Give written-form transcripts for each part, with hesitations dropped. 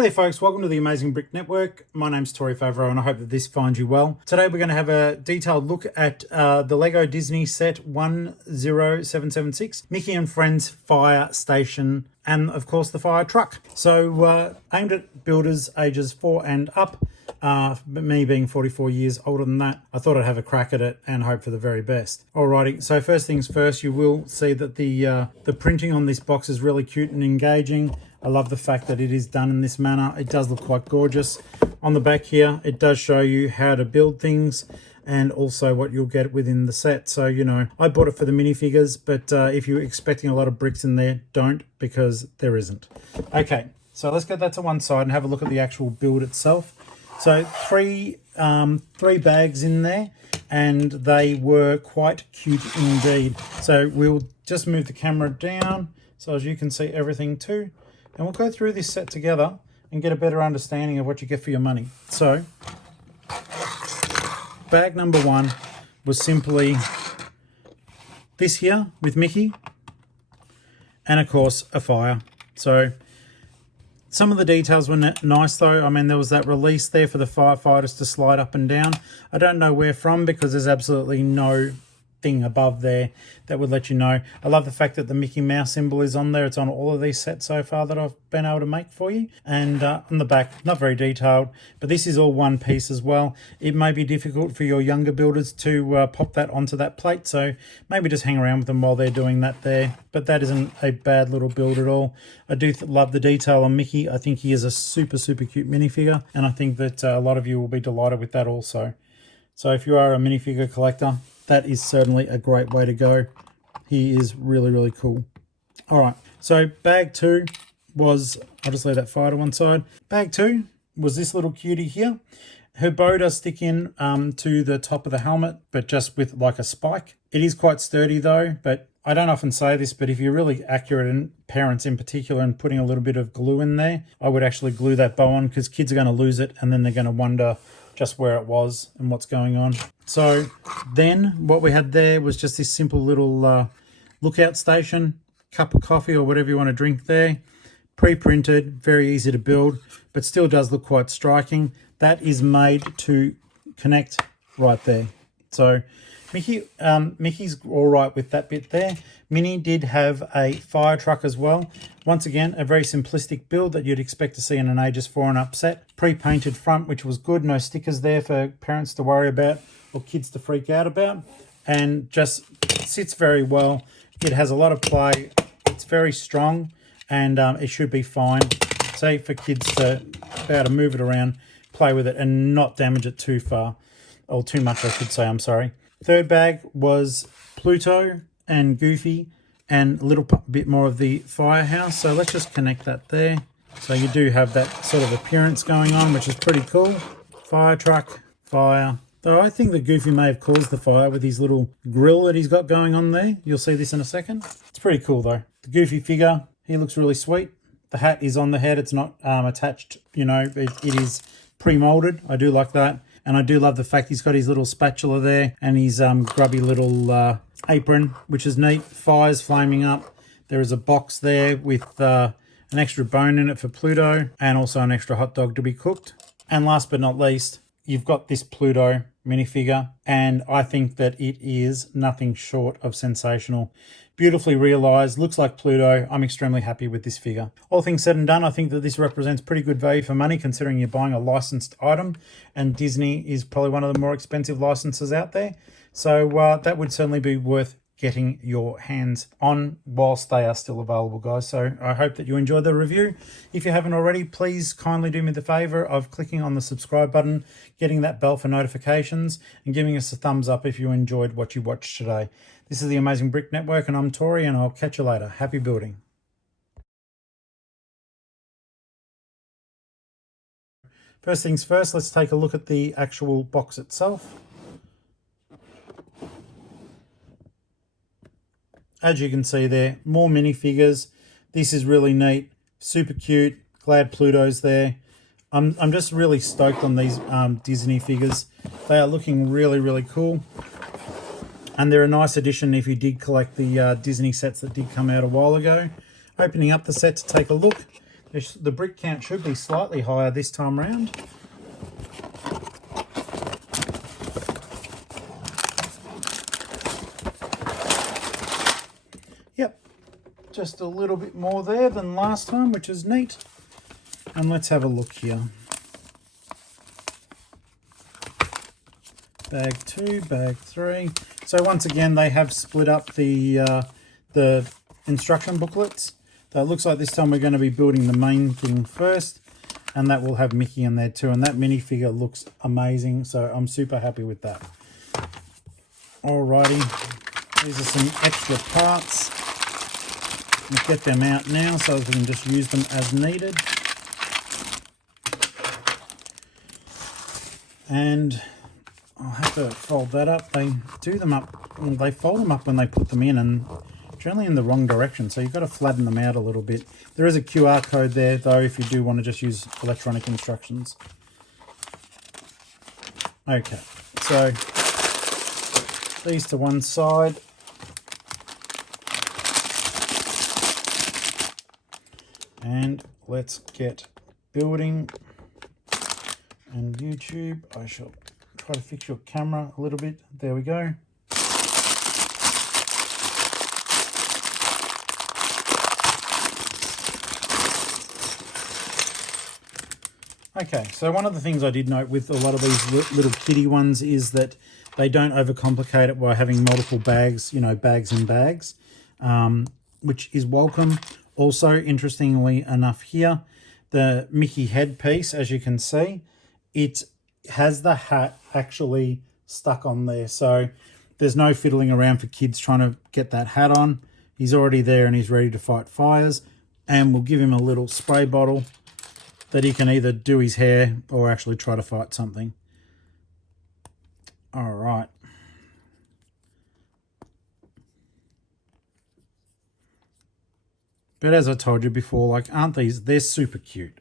Hey there folks, welcome to the Amazing Brick Network. My name's Tori Favreau and I hope that this finds you well. Today we're going to have a detailed look at the LEGO Disney set 10776, Mickey and Friends Fire Station, and of course the fire truck. So aimed at builders ages 4 and up, but me being 44 years older than that, I thought I'd have a crack at it and hope for the very best. Alrighty, so first things first, you will see that the printing on this box is really cute and engaging. I love the fact that it is done in this manner. It does look quite gorgeous. On the back here, it does show you how to build things and also what you'll get within the set. So, you know, I bought it for the minifigures, but if you're expecting a lot of bricks in there, don't, because there isn't. Okay, so let's get that to one side and have a look at the actual build itself. So three bags in there, and they were quite cute indeed. So we'll just move the camera down so as you can see everything too. And we'll go through this set together and get a better understanding of what you get for your money. So, bag number one was simply this here with Mickey, and of course a fire. So, some of the details were nice though. I mean, there was that release there for the firefighters to slide up and down. I don't know where from because there's absolutely no thing above there that would let you know. I love the fact that the Mickey Mouse symbol is on there. It's on all of these sets so far that I've been able to make for you. And on the back, not very detailed, but this is all one piece as well. It may be difficult for your younger builders to pop that onto that plate, so maybe just hang around with them while they're doing that there. But that isn't a bad little build at all. I do love the detail on Mickey. I think he is a super cute minifigure, and I think that a lot of you will be delighted with that also. So if you are a minifigure collector, that is certainly a great way to go. He is really cool. All right, so bag two was, I'll just leave that fire to one side. Bag two was this little cutie here. Her bow does stick in to the top of the helmet, but just with like a spike. It is quite sturdy though, but I don't often say this, but if you're really accurate, and parents in particular, and putting a little bit of glue in there, I would actually glue that bow on, because kids are going to lose it and then they're going to wonder just where it was and what's going on. So then what we had there was just this simple little lookout station, cup of coffee or whatever you want to drink there. Pre-printed, very easy to build, but still does look quite striking. That is made to connect right there. So Mickey's all right with that bit there. Minnie did have a fire truck as well. Once again, a very simplistic build that you'd expect to see in an ages 4 and up set. Pre-painted front, which was good. No stickers there for parents to worry about or kids to freak out about. And just sits very well. It has a lot of play. It's very strong, and it should be fine. Say for kids to be able to move it around, play with it, and not damage it too far. Or too much, I should say, I'm sorry. Third bag was Pluto and Goofy and a little bit more of the firehouse. So let's just connect that there. So you do have that sort of appearance going on, which is pretty cool. Fire truck, fire. Though I think that Goofy may have caused the fire with his little grill that he's got going on there. You'll see this in a second. It's pretty cool though. The Goofy figure, he looks really sweet. The hat is on the head. It's not attached, you know, it is pre-molded. I do like that. And I do love the fact he's got his little spatula there and his grubby little apron, which is neat. Fire's flaming up. There is a box there with an extra bone in it for Pluto, and also an extra hot dog to be cooked. And last but not least, you've got this Pluto minifigure, and I think that it is nothing short of sensational. Beautifully realised, looks like Pluto. I'm extremely happy with this figure. All things said and done, I think that this represents pretty good value for money, considering you're buying a licensed item, and Disney is probably one of the more expensive licenses out there. So that would certainly be worth getting your hands on whilst they are still available, guys. So I hope that you enjoyed the review. If you haven't already, please kindly do me the favor of clicking on the subscribe button, getting that bell for notifications, and giving us a thumbs up if you enjoyed what you watched today. This is the Amazing Brick Network, and I'm Tori, and I'll catch you later. Happy building. First things first, let's take a look at the actual box itself. As you can see there, more minifigures. This is really neat, super cute. Glad Pluto's there. I'm just really stoked on these Disney figures. They are looking really cool. And they're a nice addition if you did collect the Disney sets that did come out a while ago. Opening up the set to take a look. The brick count should be slightly higher this time round. Yep, just a little bit more there than last time, which is neat. And let's have a look here. Bag 2, bag 3. So once again, they have split up the instruction booklets. So it looks like this time we're going to be building the main thing first, and that will have Mickey in there too. And that minifigure looks amazing, so I'm super happy with that. Alrighty, these are some extra parts. We'll get them out now so we can just use them as needed. And I'll have to fold that up. They do them up, they fold them up when they put them in, and generally in the wrong direction, so you've got to flatten them out a little bit. There is a QR code there though if you do want to just use electronic instructions. Okay, so these to one side. And let's get building. And YouTube, I shall try to fix your camera a little bit. There we go. Okay, so one of the things I did note with a lot of these little kitty ones is that they don't overcomplicate it by having multiple bags, you know, bags and bags, which is welcome. Also, interestingly enough here, the Mickey headpiece, as you can see, it has the hat actually stuck on there. So there's no fiddling around for kids trying to get that hat on. He's already there and he's ready to fight fires. And we'll give him a little spray bottle that he can either do his hair or actually try to fight something. All right. But as I told you before, like, aren't these, they're super cute.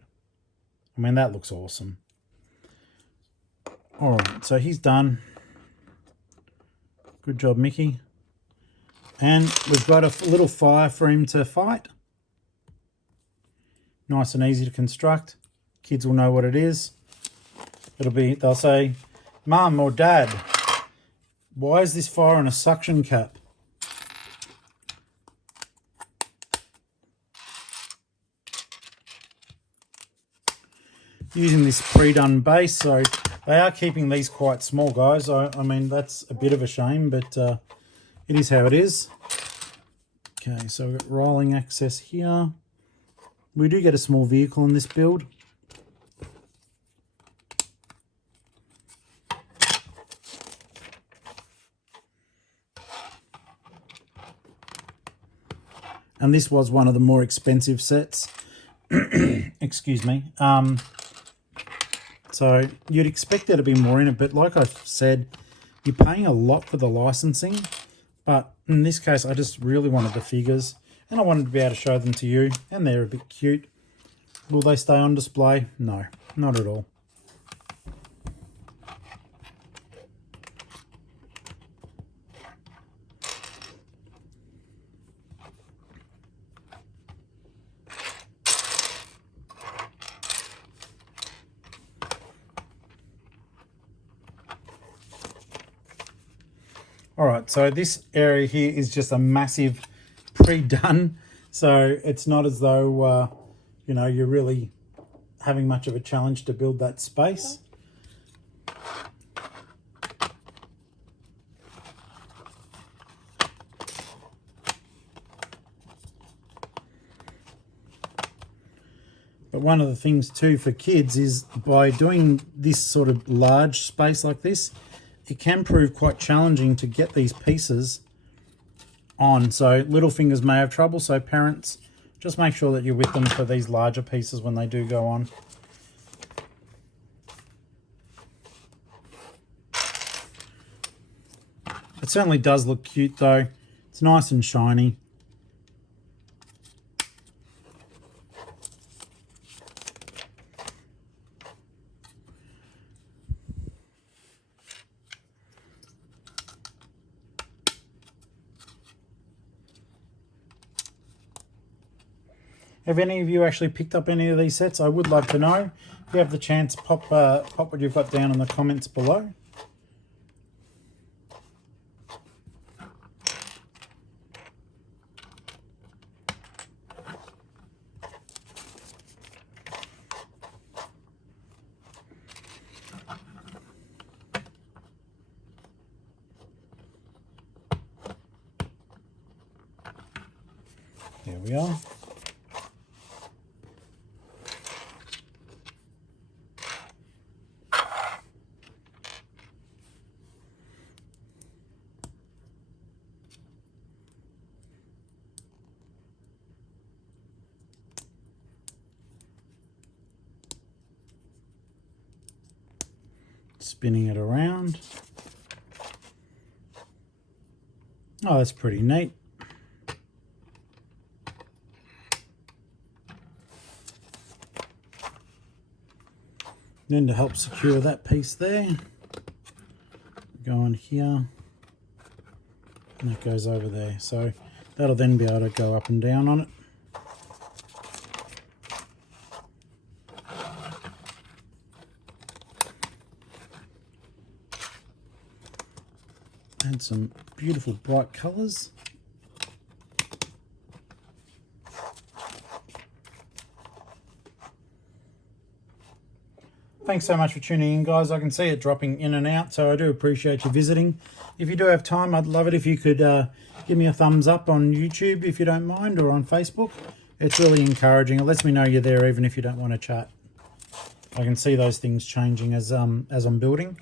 I mean, that looks awesome. All right, so he's done. Good job, Mickey. And we've got a little fire for him to fight. Nice and easy to construct. Kids will know what it is. They'll say, Mum or Dad, why is this fire on a suction cap? Using this pre-done base, so they are keeping these quite small, guys. I mean, that's a bit of a shame, but it is how it is. Okay, so we've got rolling access here. We do get a small vehicle in this build. And this was one of the more expensive sets. Excuse me. So you'd expect there to be more in it, but like I've said, you're paying a lot for the licensing. But in this case, I just really wanted the figures, and I wanted to be able to show them to you, and they're a bit cute. Will they stay on display? No, not at all. All right, so this area here is just a massive pre-done. So it's not as though, you know, you're really having much of a challenge to build that space. But one of the things too for kids is by doing this sort of large space like this, it can prove quite challenging to get these pieces on. So little fingers may have trouble, so parents, just make sure that you're with them for these larger pieces when they do go on. It certainly does look cute though. It's nice and shiny. Have any of you actually picked up any of these sets? I would love to know. If you have the chance, pop what you've got down in the comments below. There we are. Spinning it around. Oh, that's pretty neat. Then to help secure that piece there, go on here, and that goes over there. So that'll then be able to go up and down on it. Add some beautiful bright colours. Thanks so much for tuning in, guys. I can see it dropping in and out, so I do appreciate you visiting. If you do have time, I'd love it if you could give me a thumbs up on YouTube, if you don't mind, or on Facebook. It's really encouraging. It lets me know you're there, even if you don't want to chat. I can see those things changing as I'm building.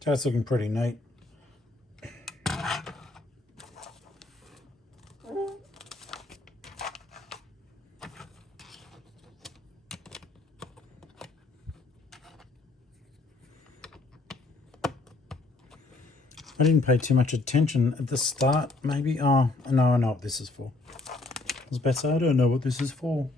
So it's looking pretty neat. I didn't pay too much attention at the start, maybe. Oh, no, I know what this is for. I was about to say, I don't know what this is for.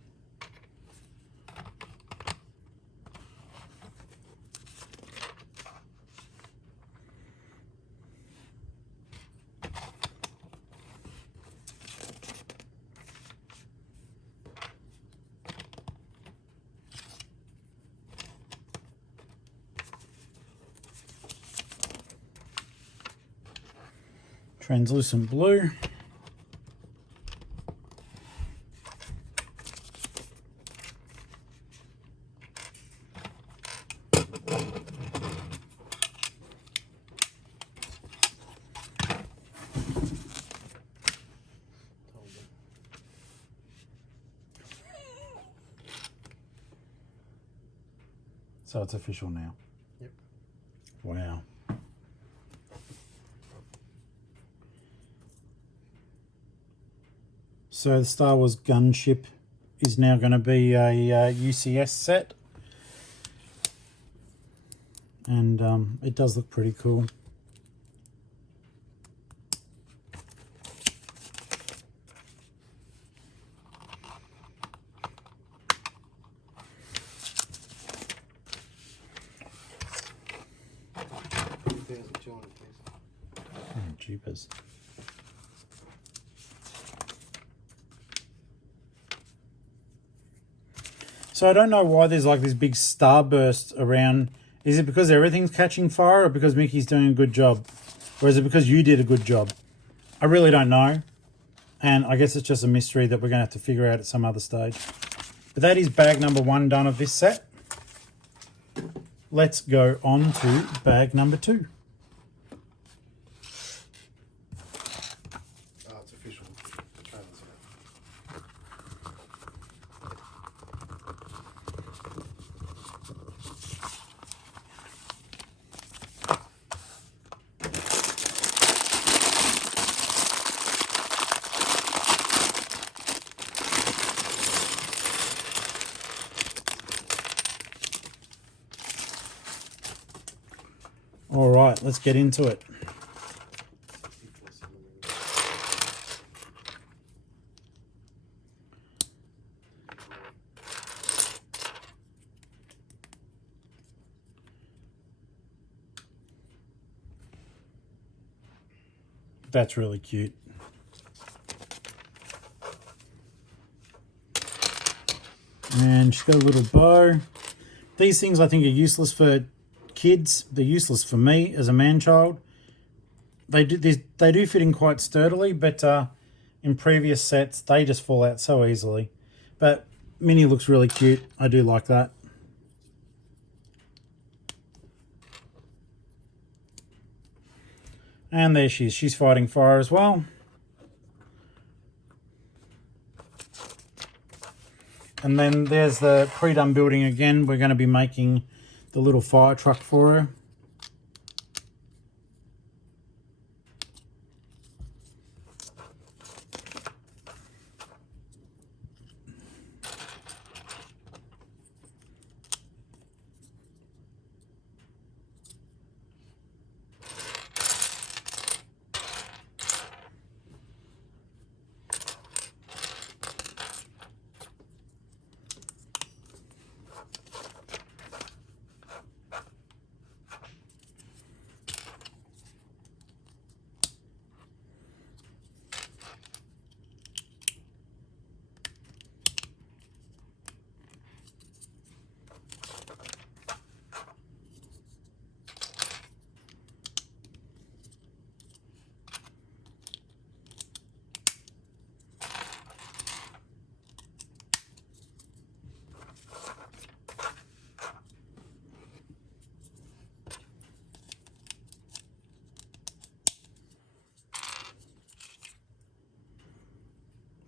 Translucent blue. So it's official now. Yep. Wow. So the Star Wars gunship is now going to be a UCS set. And it does look pretty cool. Oh, jeepers. So I don't know why there's like this big starburst around. Is it because everything's catching fire, or because Mickey's doing a good job? Or is it because you did a good job? I really don't know. And I guess it's just a mystery that we're going to have to figure out at some other stage. But that is bag number 1 done of this set. Let's go on to bag number 2. It's official. The trailer's out. All right, let's get into it. That's really cute. And she's got a little bow. These things I think are useless for kids. They're useless for me as a man-child. They do fit in quite sturdily, but in previous sets they just fall out so easily. But Minnie looks really cute. I do like that. And there she is. She's fighting fire as well. And then there's the pre-done building again. We're going to be making the little fire truck for her.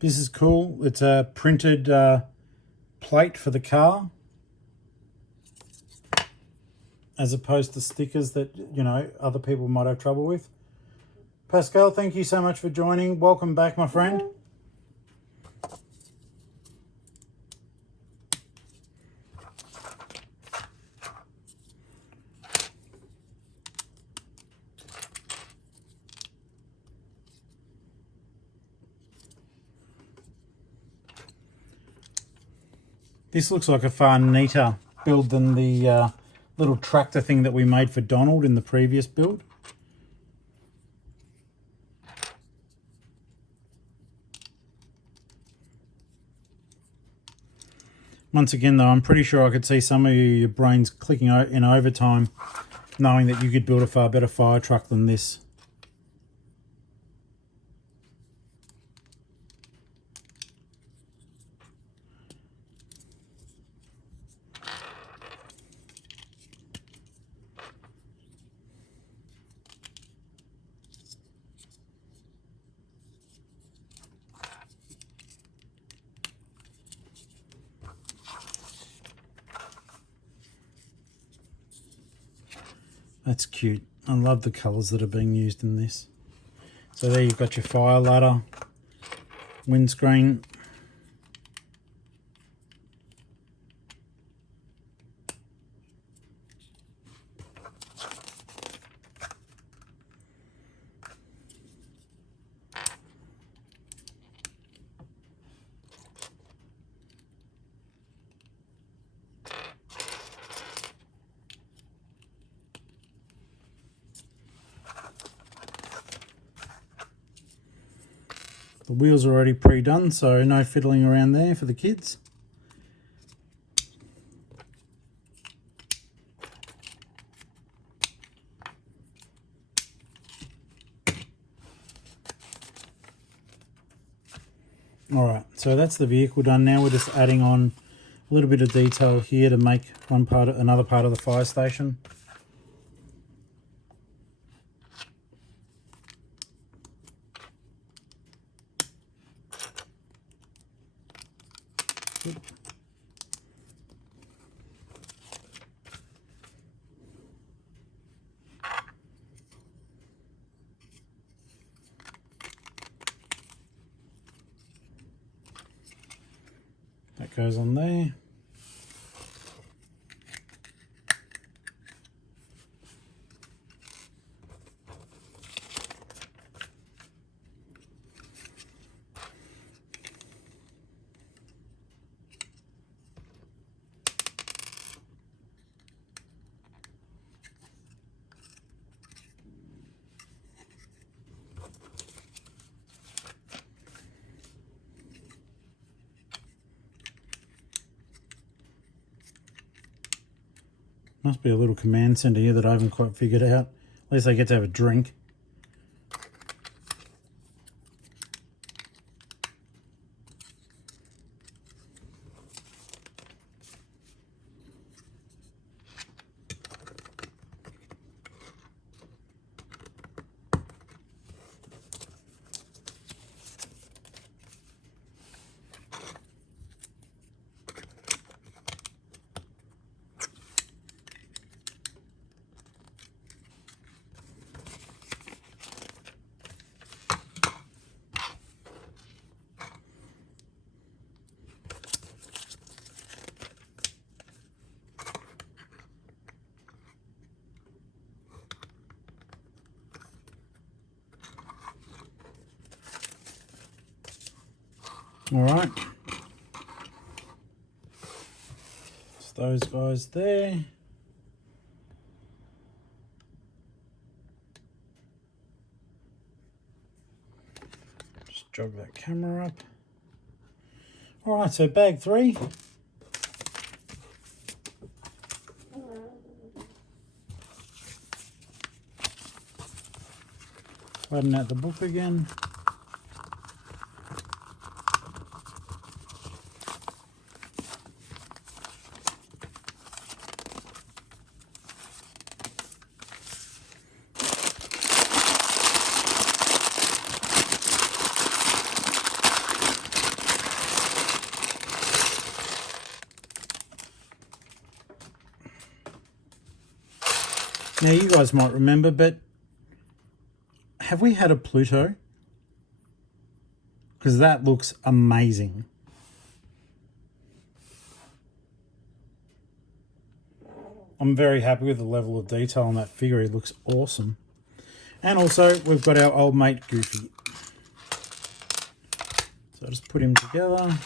This is cool. It's a printed plate for the car, as opposed to stickers that, you know, other people might have trouble with. Pascal, thank you so much for joining. Welcome back, my friend. This looks like a far neater build than the little tractor thing that we made for Donald in the previous build. Once again, though, I'm pretty sure I could see some of your brains clicking in overtime, knowing that you could build a far better fire truck than this. That's cute. I love the colours that are being used in this. So there you've got your fire ladder, windscreen. The wheels are already pre-done, so no fiddling around there for the kids. Alright, so that's the vehicle done. Now we're just adding on a little bit of detail here to make another part of the fire station. That goes on there. Must be a little command center here that I haven't quite figured out. At least I get to have a drink. All right. It's those guys there. Just jog that camera up. All right, so bag 3. Flatten out the book again. Now you guys might remember, but have we had a Pluto? Because that looks amazing. I'm very happy with the level of detail on that figure. It looks awesome. And also, we've got our old mate Goofy. So I'll just put him together.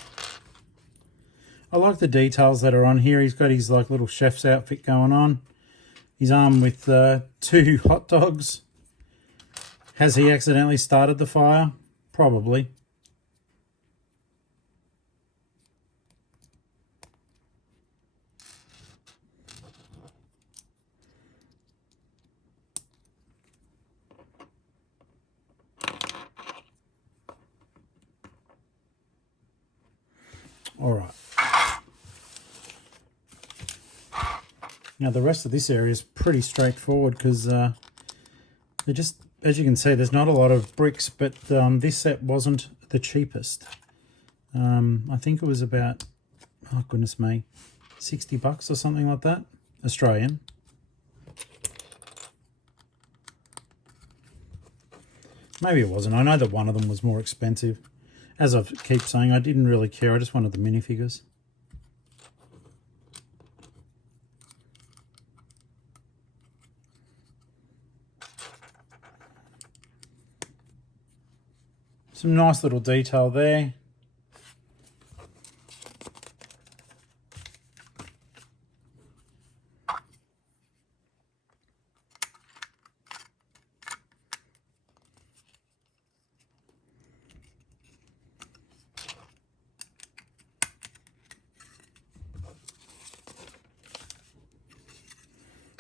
I like the details that are on here. He's got his like little chef's outfit going on. He's armed with 2 hot dogs. Has he accidentally started the fire? Probably. All right. Now the rest of this area is pretty straightforward because they're just, as you can see, there's not a lot of bricks, but this set wasn't the cheapest. I think it was about, oh goodness me, $60 or something like that, Australian. Maybe it wasn't. I know that one of them was more expensive. As I keep saying, I didn't really care. I just wanted the minifigures. Some nice little detail there.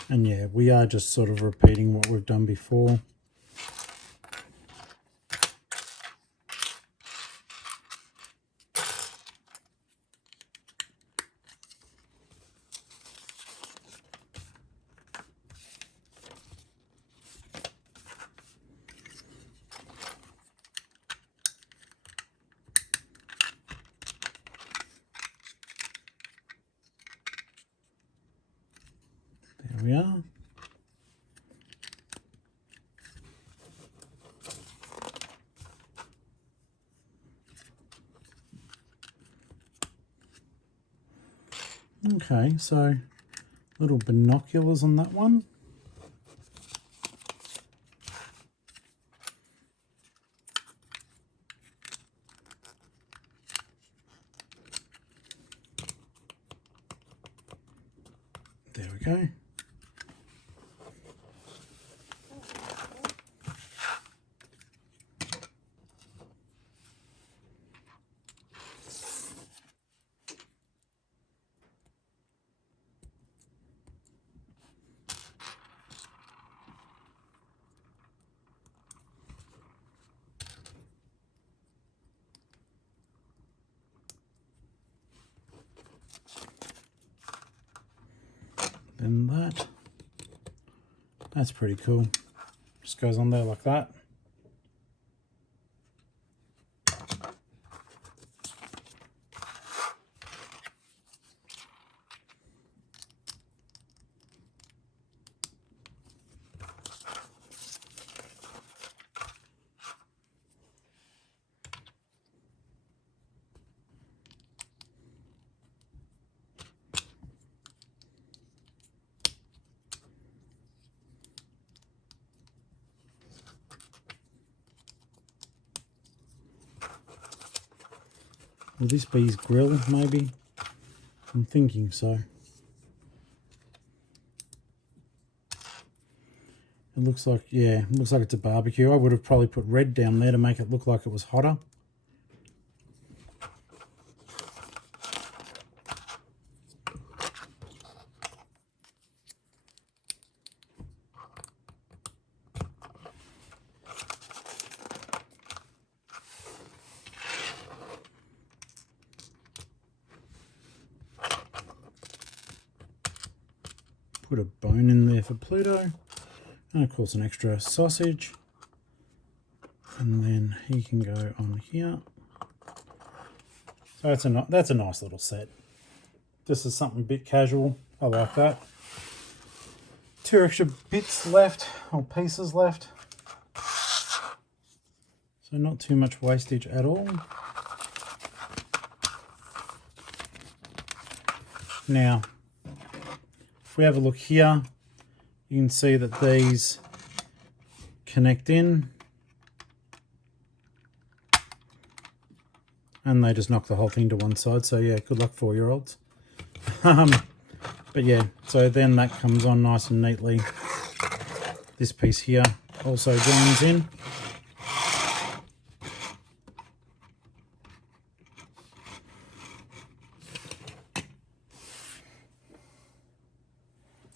And yeah, we are just sort of repeating what we've done before. There we are. Okay, so little binoculars on that one. There we go. That's pretty cool. Just goes on there like that. Will this be his grill, maybe? I'm thinking so. It looks like, yeah, it looks like it's a barbecue. I would have probably put red down there to make it look like it was hotter. Put a bone in there for Pluto, and of course an extra sausage, and then he can go on here. So that's a nice little set. This is something a bit casual. I like that. 2 extra bits left, or pieces left, so not too much wastage at all. Now, if we have a look here, you can see that these connect in and they just knock the whole thing to one side. So yeah, good luck 4-year-olds. But yeah, so then that comes on nice and neatly. This piece here also joins in.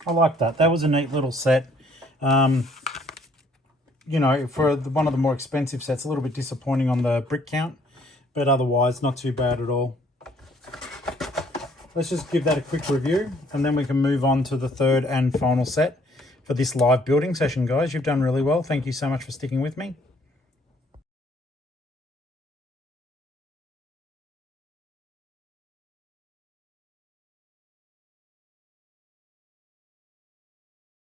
I like that. That was a neat little set. You know, for one of the more expensive sets, a little bit disappointing on the brick count, but otherwise not too bad at all. Let's just give that a quick review, and then we can move on to the third and final set for this live building session, guys. You've done really well. Thank you so much for sticking with me.